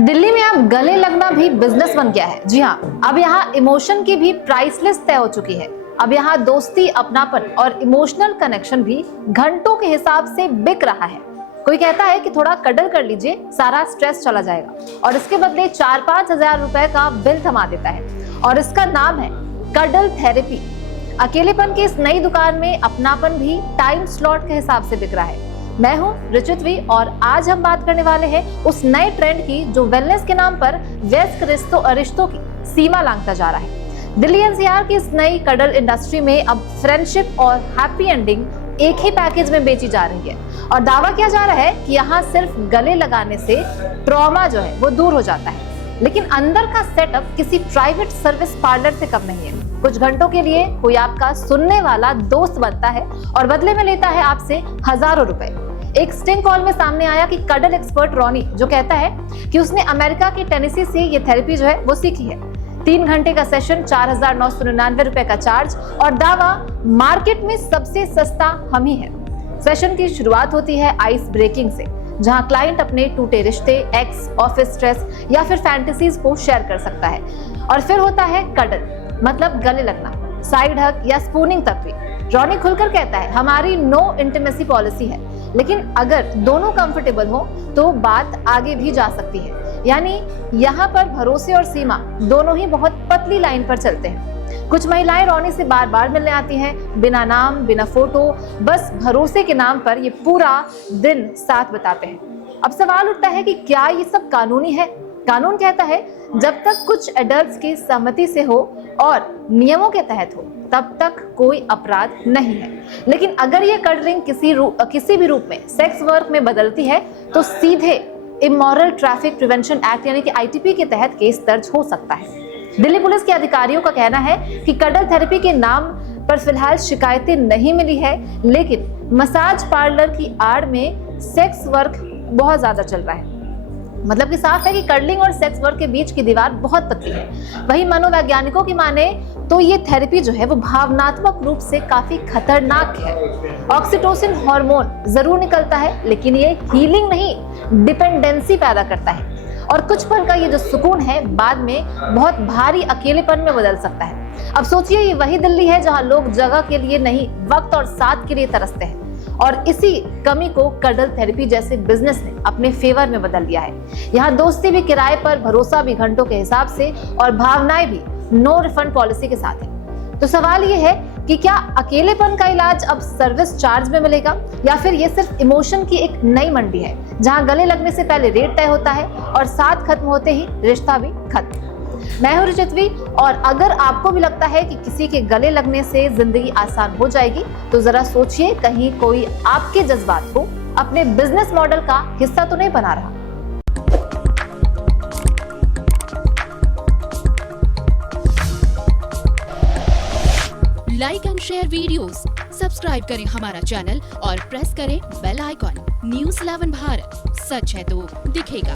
दिल्ली में अब गले लगना भी बिजनेस बन गया है। जी हाँ, अब यहाँ इमोशन की भी प्राइस लिस्ट तय हो चुकी है। अब यहाँ दोस्ती, अपनापन और इमोशनल कनेक्शन भी घंटों के हिसाब से बिक रहा है। कोई कहता है कि थोड़ा कडल कर लीजिए, सारा स्ट्रेस चला जाएगा, और इसके बदले 4-5 हजार रुपए का बिल थमा देता है। और इसका नाम है कडल थेरेपी। अकेलेपन की इस नई दुकान में अपनापन भी टाइम स्लॉट के हिसाब से बिक रहा है। मैं हूं रिचितवी और आज हम बात करने वाले हैं उस नए ट्रेंड की जो वेलनेस के नाम पर व्यस्क रिश्तों की सीमा लांघता जा रहा है। दिल्ली एनसीआर की इस नई कडल इंडस्ट्री में अब फ्रेंडशिप और हैप्पी एंडिंग एक ही पैकेज में बेची जा रही है, और दावा किया जा रहा है कि यहाँ सिर्फ गले लगाने से ट्रॉमा जो है वो दूर हो जाता है। लेकिन अंदर का सेटअप किसी प्राइवेट सर्विस पार्लर से कम नहीं है। कुछ घंटों के लिए कोई आपका सुनने वाला दोस्त बनता है और बदले में लेता है आपसे हजारों रुपए। एक स्टिंग कॉल में सामने आया कि कडल एक्सपर्ट रॉनी जो कहता है कि उसने अमेरिका के टेनेसी से ये थेरेपी जो है वो सीखी है। 3 घंटे का सेशन, 4,999 रुपए का चार्ज, और दावा मार्केट में सबसे सस्ता हम ही है। सेशन की शुरुआत होती है आइस ब्रेकिंग से, जहां क्लाइंट अपने टूटे रिश्ते, एक्स, ऑफिस स्ट्रेस या फिर फैंटेसीज को शेयर कर सकता है। और फिर होता है कडल, मतलब गले लगना, साइड हग या स्पूनिंग तक भी। रॉनी खुलकर कहता है, हमारी नो इंटीमेसी पॉलिसी है, लेकिन अगर दोनों कंफर्टेबल हो तो बात आगे भी जा सकती है। यानी यहाँ पर भरोसे और सीमा दोनों ही बहुत पतली लाइन पर चलते हैं। कुछ महिलाएं रॉनी से बार बार मिलने आती हैं, बिना नाम, बिना फोटो, बस भरोसे के नाम पर ये पूरा दिन साथ बिताते हैं। अब सवाल उठता है कि क्या ये सब कानूनी है? कानून कहता है जब तक कुछ एडल्ट्स की सहमति से हो और नियमों के तहत हो तब तक कोई अपराध नहीं है। लेकिन अगर ये कडलिंग किसी भी रूप में सेक्स वर्क में बदलती है तो सीधे इमोरल ट्रैफिक प्रिवेंशन एक्ट यानी कि आईटीपी के तहत केस दर्ज हो सकता है। दिल्ली पुलिस के अधिकारियों का कहना है कि कडल थेरेपी के नाम पर फिलहाल शिकायतें नहीं मिली है, लेकिन मसाज पार्लर की आड़ में सेक्स वर्क बहुत ज्यादा चल रहा है। मतलब कि साफ है कि कडलिंग और सेक्स वर्क के बीच की दीवार बहुत पतली है। वहीं मनोवैज्ञानिकों की माने तो ये थेरेपी जो है वो भावनात्मक रूप से काफी खतरनाक है। ऑक्सीटोसिन हार्मोन जरूर निकलता है, लेकिन ये हीलिंग नहीं, डिपेंडेंसी पैदा करता है। और कुछ पल का ये जो सुकून है बाद में बहुत भारी अकेलेपन में बदल सकता है। अब सोचिए, ये वही दिल्ली है जहां लोग जगह के लिए नहीं, वक्त और साथ के लिए तरसते हैं, और इसी कमी को कडल थेरेपी जैसे बिजनेस ने अपने फेवर में बदल दिया है। यहाँ दोस्ती भी किराए पर, भरोसा भी घंटों के हिसाब से, और भावनाएं भी नो रिफंड पॉलिसी के साथ है। तो सवाल ये है कि क्या अकेलेपन का इलाज अब सर्विस चार्ज में मिलेगा, या फिर ये सिर्फ इमोशन की एक नई मंडी है जहां गले लगने से पहले रेट तय होता है और साथ खत्म होते ही रिश्ता भी खत्म। मैं हूं रिचितवी, और अगर आपको भी लगता है कि किसी के गले लगने से जिंदगी आसान हो जाएगी तो जरा सोचिए, कहीं कोई आपके जज्बात को अपने बिजनेस मॉडल का हिस्सा तो नहीं बना रहा। Like and share videos, subscribe करें हमारा चैनल और प्रेस करें बेल आइकॉन। न्यूज़ 11 भारत, सच है तो दिखेगा।